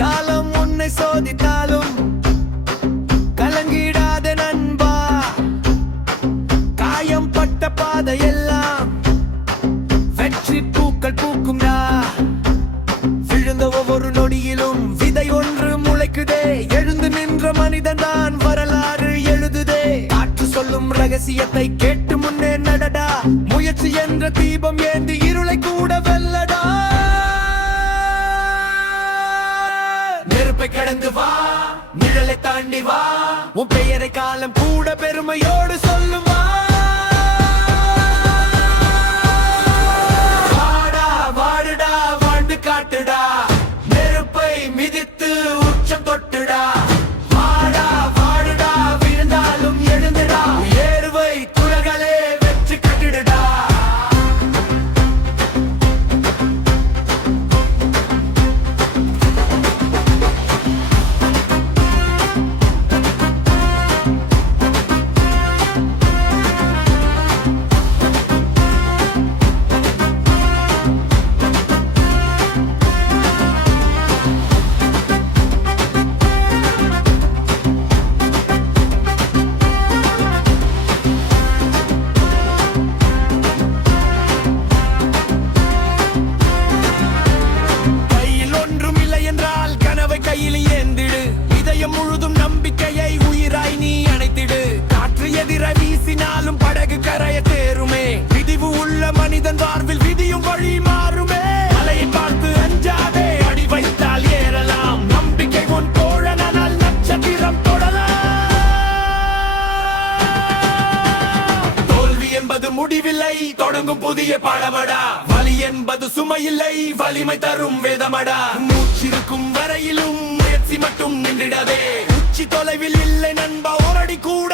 காலம் உன்னை சோதித்தாலும் கலங்கிடாத நண்பா, காயம் பட்ட பாதையெல்லாம் வெற்றி பூக்கள் பூக்கும்டா. விழுந்த ஒவ்வொரு நொடியிலும் விதை ஒன்று முளைக்குதே, எழுந்து நின்ற மனிதன் தான் வரலாறு எழுதுதே. காற்று சொல்லும் ரகசியத்தை கேட்டு முன்னே நடடா, முயற்சி என்ற தீபம் ஏந்தி இருளை கூட வெல்லடா. நெருப்பை கடந்து வா, நிழலை தாண்டி வா, உன் பெயரை காலம் கூட பெருமையோடு சொல்லுமா. காட்டுடா, நெருப்பை மிதித்து உச்சம் தொட்டுடா. வாடா வாடுடா, விழுந்தாலும் எழுந்துடா, ஏறுவை துலகளே வெற்றி கட்டிடுடா. கையில் ஏந்திடு, இதயம் முழுதும் நம்பிக்கையை உயிராய் நீ அணைத்திடு. காற்று எதிர வீசினாலும் படகு கரைய தேருமே, விதிவு உள்ள மனிதன் வாழ்வில் விதியும் வழி மாறுமே. மலையை பார்த்து அஞ்சாதே, அடி வைத்தால் ஏறலாம், நம்பிக்கை உன் தோழனால் நட்சத்திரம் தொடலாம். தோல்வி என்பது முடிவில்லை, தொடங்கும் புதிய பழமடா. வலி என்பது சுமையில்லை, வலிமை தரும் வேதமடா. மூச்சிருக்கும் வரையிலும் முயற்சி மட்டும் நின்றிடாதே, உச்சி தொலைவில் இல்லை நண்பா, ஒரு அடி கூட